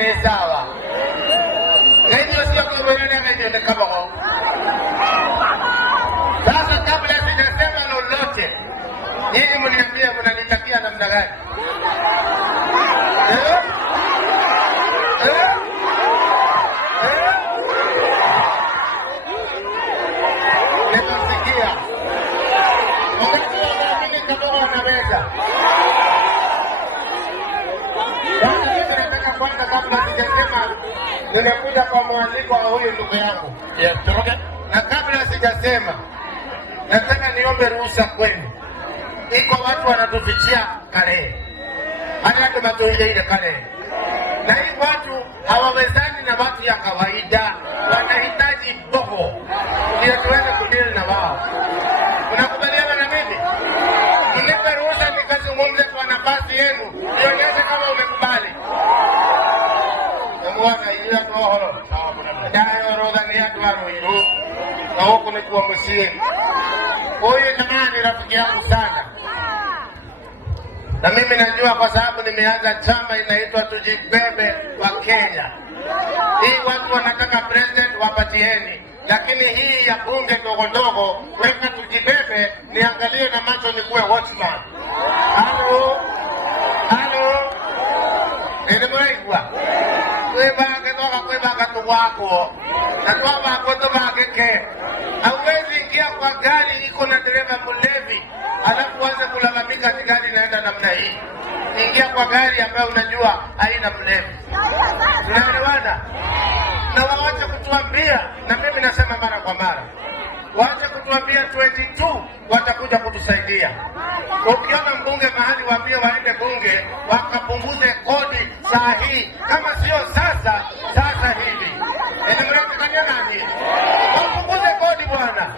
ni sawa. Hiyo sio kuelewana ndio kama wao. Sasa kabla sijasema lolote, nyinyi mniambie mnanitakia namna gani? Nimesikia. Mimi kama wanaweza. Nataka kwanza kabla sijasema ninakuja kwa mwaliko wa huyu ndugu yangu. Yes, okay. Na kabla sijasema nataka niombe ruhusa kwenu. Iko watu wanatufichia Kalehe. Hata tumatoile ile Kalehe. Na hii watu hawawezani na watu ya kawaida. Wanahitaji boho ili tuweze kudili na wao. Unakubaliana na mimi? Nipe ruhusa nikazungumze kwa nafasi yenu. Nionyeshe kama umekubali. Mwana hiyo tohoro. Ndio roda ni watu wao. Na huko ni kwa msieni. Huyu jamani rafiki yangu sana. Na mimi najua kwa sababu nimeanza chama inaitwa Tujibebe wa Kenya. Hii watu wanataka president wapatieni. Lakini hii ya bunge ndogo ndogo weka Tujibebe niangalie na macho nikuwe watchman. Halo. Halo. Nilimwaigwa. Kweba katu wako. Na tuwa wako to bageke. Hauwezi ingia kwa gari iko na dereva mlevi. Alafu uanze kulalamika ati gari inaenda namna hii. Ingia kwa gari ambayo unajua haina mlevi. Tunaelewana? Na waache kutuambia, na mimi nasema mara kwa mara. Waache kutuambia 22 watakuja kutusaidia. Ukiona mbunge mahali waambie waende bunge wakapunguze kodi saa hii. Kama sio sasa, sasa hivi. Mnataka nani? Wapunguze kodi bwana.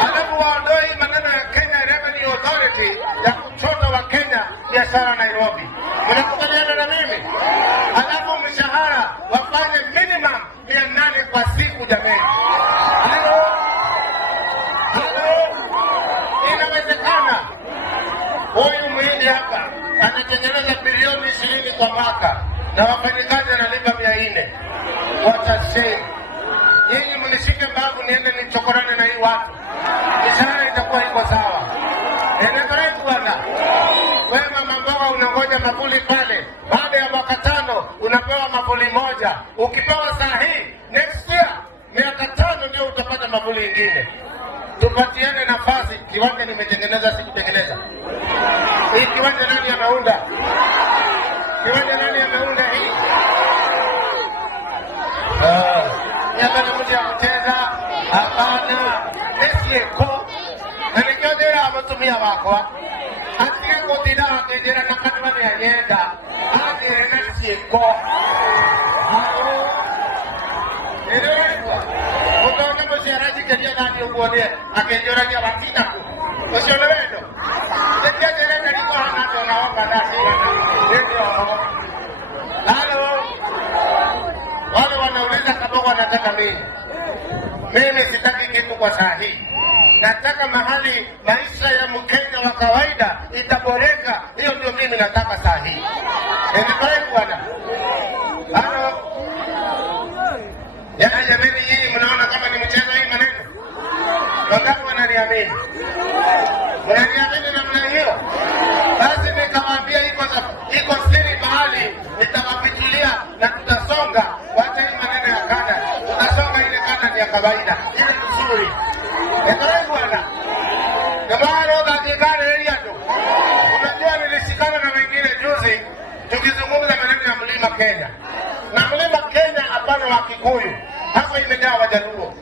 Alafu waondoe hii maneno ya Kenya Revenue Authority ya kuchota wa Kenya biashara Nairobi. Mnakubaliana na mimi? Alafu mshahara wafanye minimum 800 kwa siku jamani. Halo? Inawezekana. Huyu mwindi hapa anatengeneza bilioni 20 kwa mwaka na wafanyikazi analipa 400. Watasema nyinyi mnishike mbavu niende nichokorane na hii watu. Biashara itakuwa iko sawa. Endelea bwana. Wewe mama mboga unangoja mabuli pale. Baada ya mwaka 5 unapewa mabuli moja. Ukipewa saa hii next year miaka 5 ndio utapata mabuli nyingine. Tupatiane nafasi. Kiwanja nimetengeneza sikutengeneza. Hii kiwanja nani ameunda? Kiwanja nani ameunda hii? Yaka na mtu ya kucheza. Hapana. Esieko. Na nikiodera amatumia wako. Hatiye kotida wakejera na kanwa ni anyenda. Hatiye na esieko. Kutoka mshaharaji kejia nani uguone. Akejora kia wakita ku. Usiolewendo. Sekia jelenda niko hanato na waka nasi. Halo. Wale wanauliza kama wanataka nini. Mimi sitaki kitu kwa saa hii. Nataka mahali maisha ya Mkenya wa kawaida itaboreka. Hiyo ndio mimi nataka saa hii. Ndio bwana. Halo. Jamani hii mnaona kama ni mchezo hii maneno? Wangapi wananiamini? Wananiamini namna hiyo? Basi nikamwambia iko siri mahali nitawapitilia na tutasonga. Wacha hii maneno ya kada. Tutasonga ile kada ni ya kawaida. Ile nzuri. Ndio bwana. Kama roda kigane ile tu. Unajua nilishikana na wengine juzi tukizungumza maneno ya Mlima Kenya. Na Mlima Kenya hapana wa Kikuyu. Hapa imejaa Wajaluo.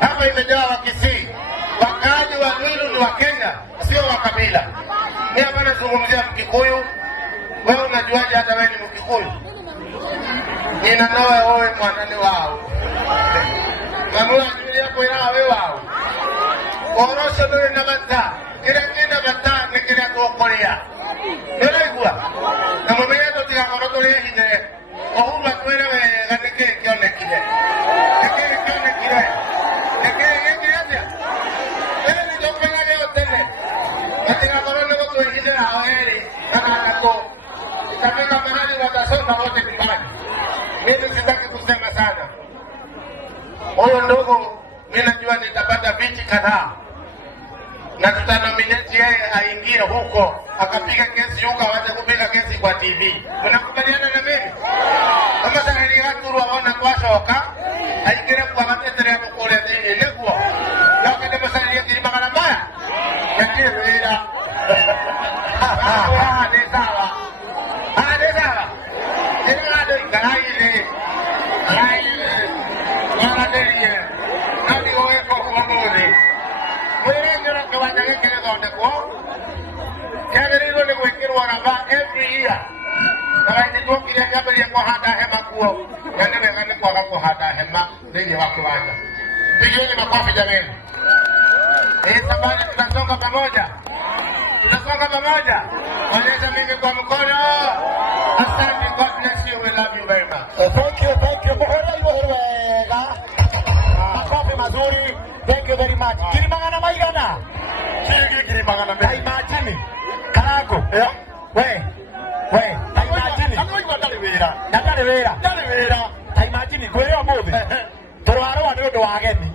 Hapa imejaa Wakisii. Wakaaji wa Lwilu ni wa Kenya, sio wa kabila. Mimi hapa nazungumzia Mkikuyu. Wewe unajuaje hata wewe ni Mkikuyu? Ninanawe wewe mwanani wao. Mamua julia kwa wewe wao. Orosho ndio inabata. Kile kinabata ni kile kuokolea. Ndio na mwenyewe ndio tunakonotolia hide. Ohuma tuelewe kanike kione kile. Kile kione kile. Kile kile. Ele ni jopena leo tele. Katika korone kwa hide haweli. Kama hapo. Itameka mahali watasonga wote nyumbani. Mimi sitaki kusema sana. Huyo ndugu mimi najua nitapata viti kadhaa na tutanominate yeye aingie huko akapiga kesi huko aweze kupiga kesi kwa TV. Mnakubaliana na mimi? Kama sana ni watu waona kwashoka aikire kwa matetere hapo kule ile kwa. Na kama sana ni kibagala mbaya. Yakire bila. Ah, ni sawa. Ah, ni sawa. Ndio ndio ingalaile. Alaile. Wala ndio. Nani wewe kwa ngoni. Wewe ndio kiwanja kile ndio kwa. Yagerizo ni kuwekirwa namba every year. Kama ndio kile kabla ya kuhada hema kuo. Yani wengine kwa kuhada hema ndio wako wacha. Pigeni makofi jamani. Sabani tunasonga pamoja. Tunasonga pamoja. Onyesha mimi kwa mkono. Asante, God bless you. We love you very much. Thank you. Muhorega. Makofi mazuri. Thank you very much. Kilimangana maigana. Kilimangana maigana. Imagine. Karago. We. Imagine. Natari wera. Imagine. Kwere omuthi. Torwaro wa ndio wageni.